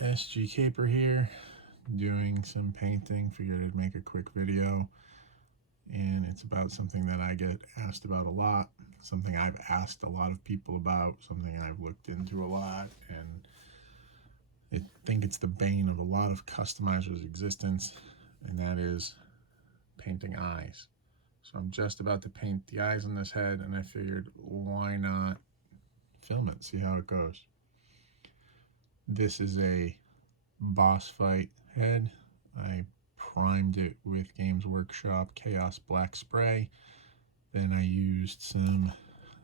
SG Caper here, doing some painting. Figured I'd make a quick video, and it's about something that I get asked about a lot, something I've asked a lot of people about, something I've looked into a lot, and I think it's the bane of a lot of customizers' existence, and that is painting eyes. So I'm just about to paint the eyes on this head, and I figured, why not film it, see how it goes. This is a boss fight head. I primed it with Games Workshop Chaos Black Spray. Then I used some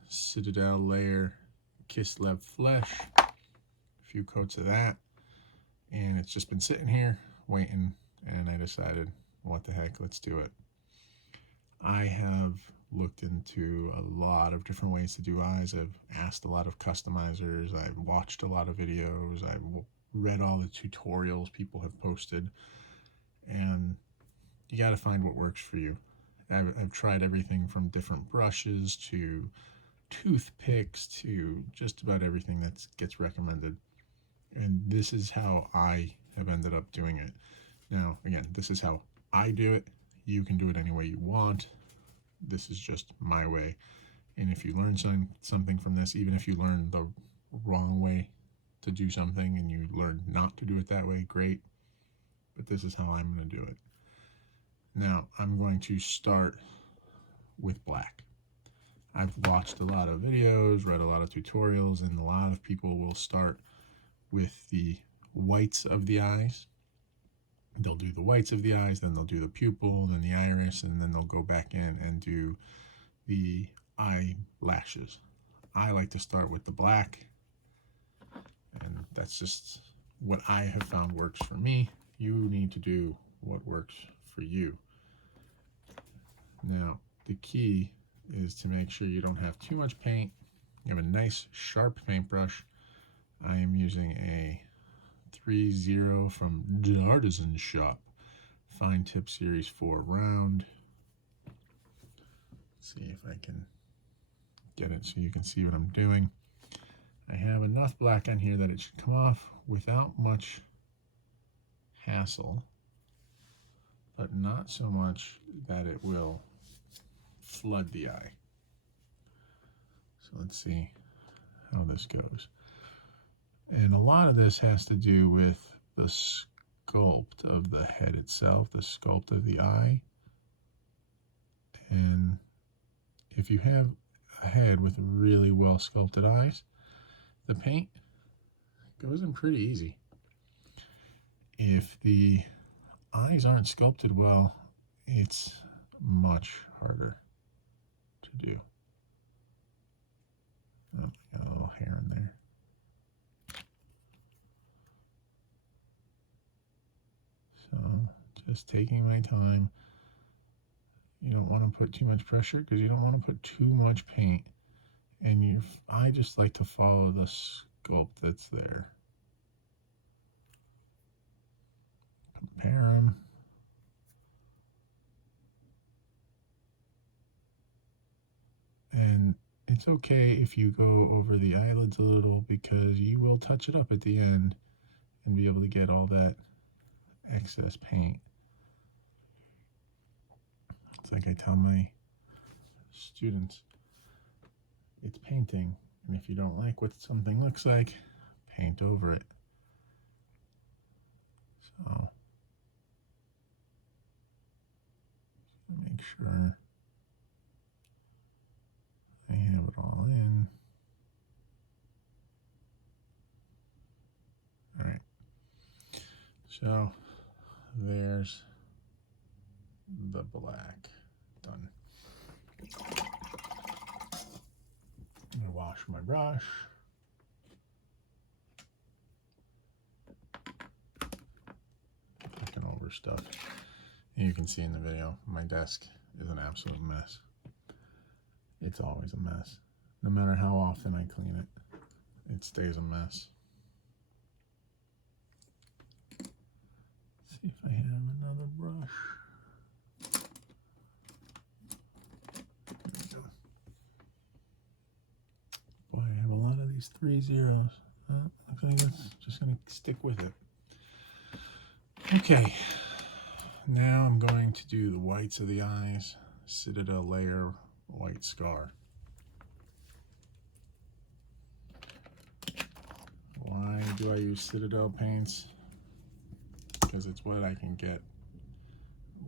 Citadel Layer Kislev Flesh, a few coats of that, and it's just been sitting here waiting, and I decided, what the heck, let's do it. I have looked into a lot of different ways to do eyes. I've asked a lot of customizers. I've watched a lot of videos. I've read all the tutorials people have posted, and you got to find what works for you. I've tried everything from different brushes to toothpicks to just about everything that gets recommended, and this is how I have ended up doing it. Now, again, this is how I do it. You can do it any way you want. This is just my way, and if you learn something from this, even if you learn the wrong way to do something and you learn not to do it that way, great, but this is how I'm going to do it. Now, I'm going to start with black. I've watched a lot of videos, read a lot of tutorials, and a lot of people will start with the whites of the eyes. They'll do the whites of the eyes, then they'll do the pupil, then the iris, and then they'll go back in and do the eyelashes. I like to start with the black, and that's just what I have found works for me. You need to do what works for you. Now, the key is to make sure you don't have too much paint. You have a nice sharp paintbrush. I am using a 3-0 from the Artisan Shop Fine Tip Series 4 round. Let's see if I can get it so you can see what I'm doing. I have enough black on here that it should come off without much hassle, but not so much that it will flood the eye. So let's see how this goes. And a lot of this has to do with the sculpt of the head itself, the sculpt of the eye. And if you have a head with really well sculpted eyes, the paint goes in pretty easy. If the eyes aren't sculpted well, it's much harder to do. Oh, I got a little hair in there. So just taking my time. You don't want to put too much pressure because you don't want to put too much paint. And I just like to follow the sculpt that's there. Compare them. And it's okay if you go over the eyelids a little, because you will touch it up at the end and be able to get all that excess paint. It's like I tell my students, it's painting, and if you don't like what something looks like, paint over it. So make sure I have it all in. All right, so there's the black done. I'm gonna wash my brush. Looking over stuff. And you can see in the video, my desk is an absolute mess. It's always a mess. No matter how often I clean it, it stays a mess. Let's see if I have another brush. There we go. Boy, I have a lot of these 3 zeros. Looks like it's just gonna stick with it. Okay, now I'm going to do the whites of the eyes, Citadel Layer White Scar. Why do I use Citadel paints? Because it's what I can get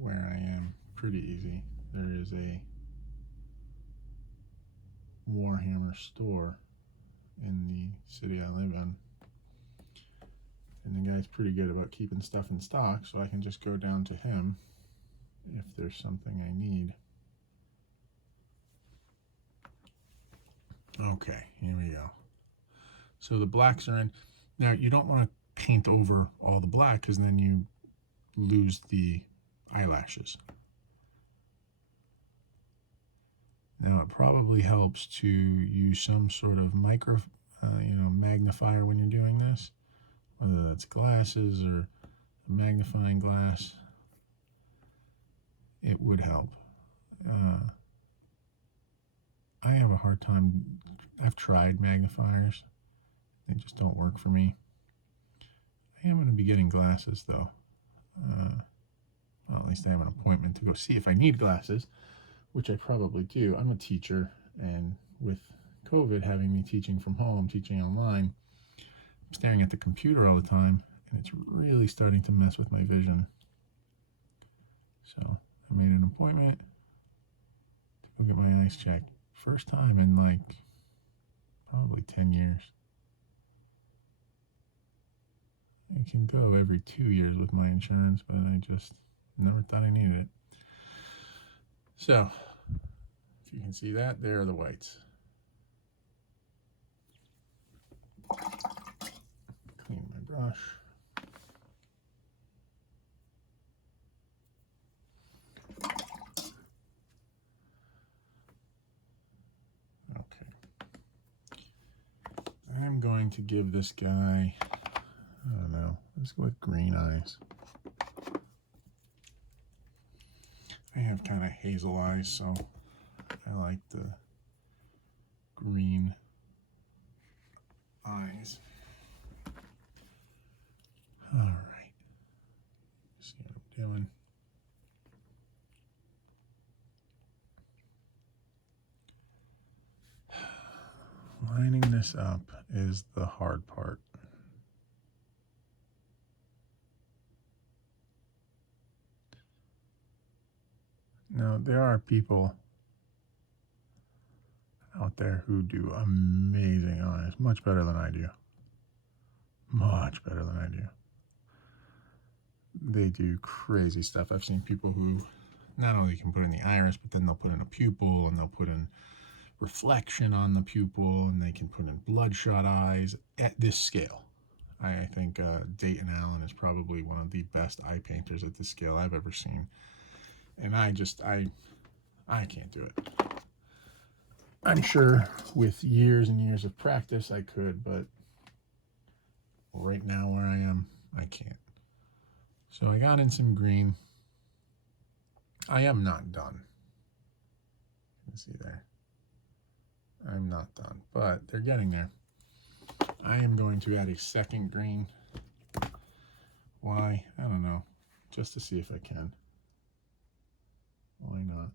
where I am pretty easy. There is a Warhammer store in the city I live in, and the guy's pretty good about keeping stuff in stock, so I can just go down to him if there's something I need. Okay, here we go. So the blacks are in. Now you don't want to paint over all the black because then you lose the eyelashes. Now it probably helps to use some sort of magnifier when you're doing this, whether that's glasses or a magnifying glass. It would help. I have a hard time. I've tried magnifiers. They just don't work for me. I am going to be getting glasses though. Well, at least I have an appointment to go see if I need glasses, which I probably do. I'm a teacher, and with COVID having me teaching from home, teaching online, I'm staring at the computer all the time, and it's really starting to mess with my vision. So I made an appointment to go get my eyes checked. First time in like probably 10 years. I can go every 2 years with my insurance, but I just never thought I needed it. So, if you can see that, there are the whites. Clean my brush. Okay. I'm going to give this guy, I don't know, let's go with green eyes. I have kind of hazel eyes, so I like the green eyes. All right. See what I'm doing. Lining this up is the hard part. Now, there are people out there who do amazing eyes, much better than I do. Much better than I do. They do crazy stuff. I've seen people who not only can put in the iris, but then they'll put in a pupil, and they'll put in reflection on the pupil, and they can put in bloodshot eyes at this scale. I think Dayton Allen is probably one of the best eye painters at this scale I've ever seen. And I can't do it. I'm sure with years and years of practice I could, but right now where I am, I can't. So I got in some green. I am not done. You can see there. I'm not done, but they're getting there. I am going to add a second green. Why? I don't know. Just to see if I can. Why not?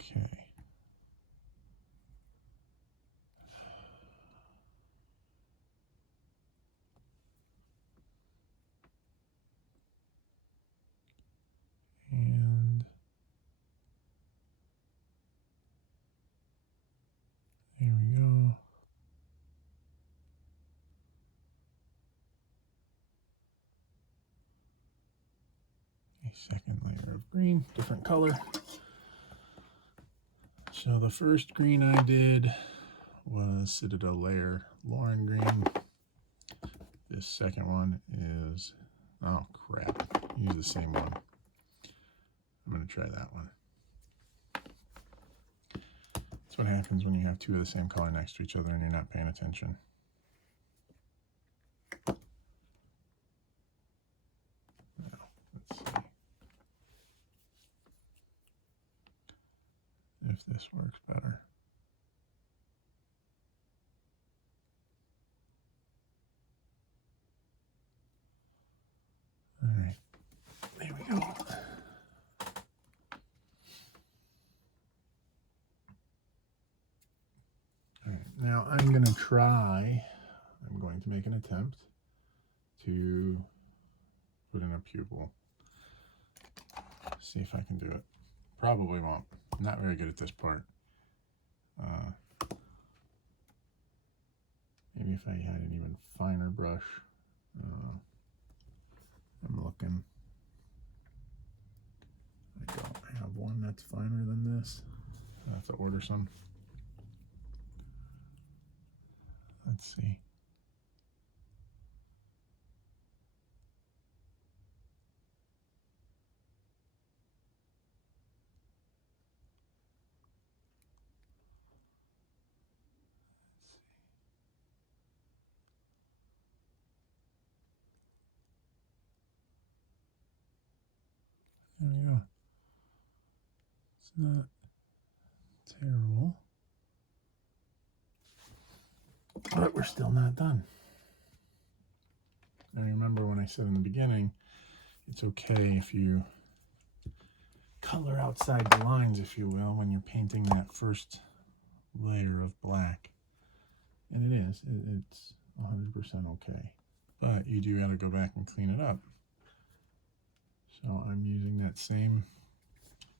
Okay. And there we go. A second layer of green, different color. So the first green I did was Citadel Layer Lauren green. This second one is, oh crap, use the same one. I'm going to try that one. That's what happens when you have two of the same color next to each other and you're not paying attention. Now, let's see if this works better. Now I'm going to make an attempt to put in a pupil. See if I can do it. Probably won't. I'm not very good at this part. Maybe if I had an even finer brush. I'm looking. I don't have one that's finer than this. I have to order some. Let's see. There we go. It's not terrible, but we're still not done. Now remember when I said in the beginning, it's okay if you color outside the lines, if you will, when you're painting that first layer of black. And it is. It's 100% okay. But you do got to go back and clean it up. So I'm using that same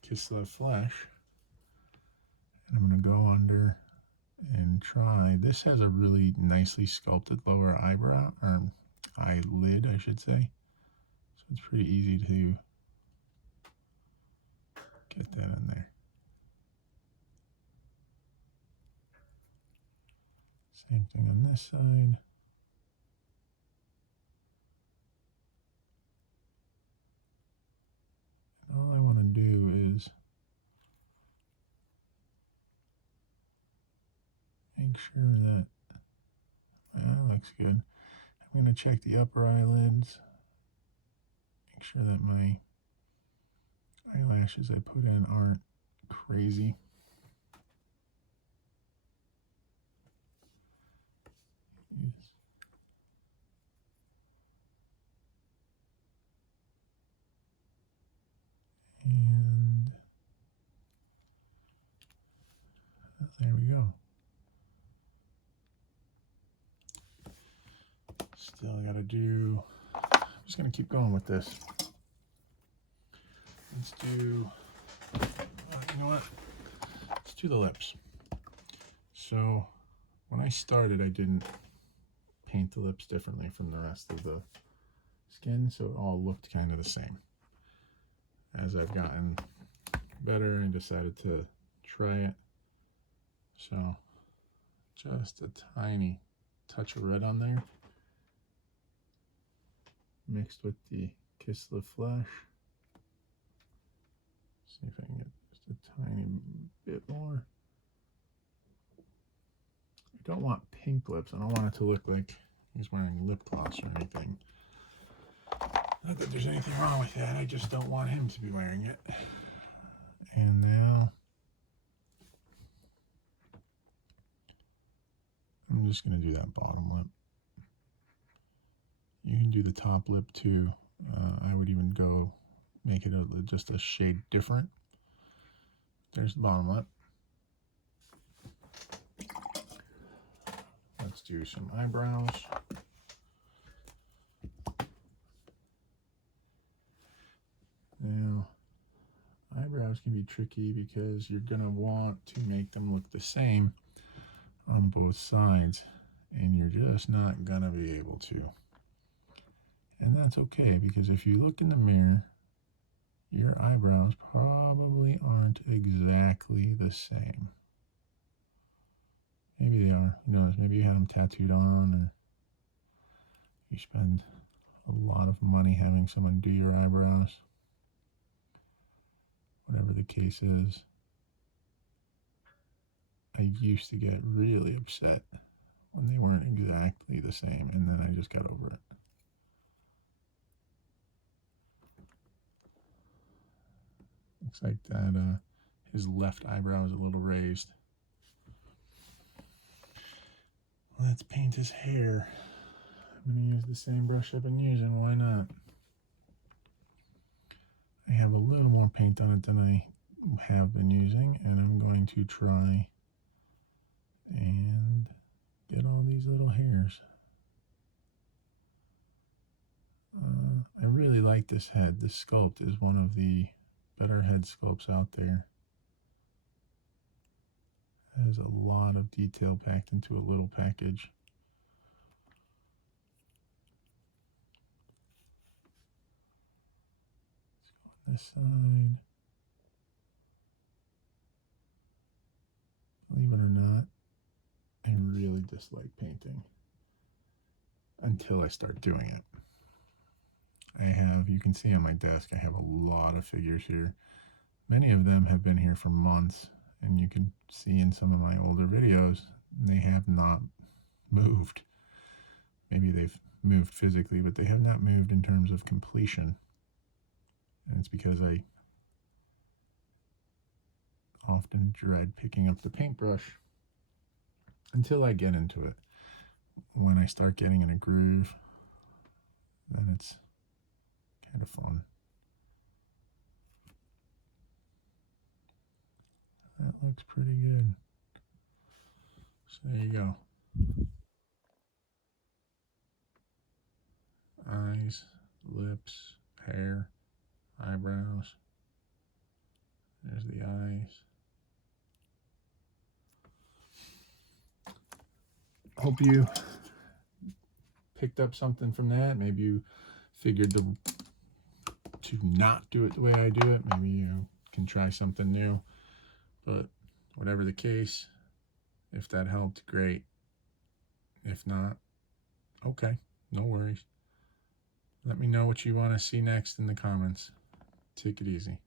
Kislev Flesh. And I'm going to go under and try. This has a really nicely sculpted lower eyebrow, or eyelid, I should say. So it's pretty easy to get that in there. Same thing on this side. And all I want to do is make sure that my eye looks good. I'm going to check the upper eyelids. Make sure that my eyelashes I put in aren't crazy. Yes. And there we go. Still got to do, I'm just going to keep going with this. Let's do, you know what? Let's do the lips. So when I started, I didn't paint the lips differently from the rest of the skin, so it all looked kind of the same. As I've gotten better, I decided to try it. So just a tiny touch of red on there, mixed with the Kislev Flesh. See if I can get just a tiny bit more. I don't want pink lips. I don't want it to look like he's wearing lip gloss or anything. Not that there's anything wrong with that. I just don't want him to be wearing it. And now I'm just going to do that bottom lip. You can do the top lip too. I would even go make it just a shade different. There's the bottom lip. Let's do some eyebrows. Now, eyebrows can be tricky because you're going to want to make them look the same on both sides, and you're just not going to be able to. And that's okay, because if you look in the mirror, your eyebrows probably aren't exactly the same. Maybe they are. Who knows? Maybe you had them tattooed on, or you spend a lot of money having someone do your eyebrows. Whatever the case is, I used to get really upset when they weren't exactly the same, and then I just got over it. Looks like that his left eyebrow is a little raised. Let's paint his hair. I'm going to use the same brush I've been using. Why not? I have a little more paint on it than I have been using, and I'm going to try and get all these little hairs. I really like this head. This sculpt is one of the better head sculpts out there. It has a lot of detail packed into a little package. Let's go on this side. Believe it or not, I really dislike painting until I start doing it. I have, you can see on my desk, I have a lot of figures here. Many of them have been here for months, and you can see in some of my older videos, they have not moved. Maybe they've moved physically, but they have not moved in terms of completion. And it's because I often dread picking up the paintbrush until I get into it. When I start getting in a groove, then it's kind of fun. That looks pretty good. So there you go. Eyes, lips, hair, eyebrows. There's the eyes. Hope you picked up something from that. Maybe you figured to not do it the way I do it. Maybe you can try something new. But whatever the case, if that helped, great. If not, okay, no worries. Let me know what you want to see next in the comments. Take it easy.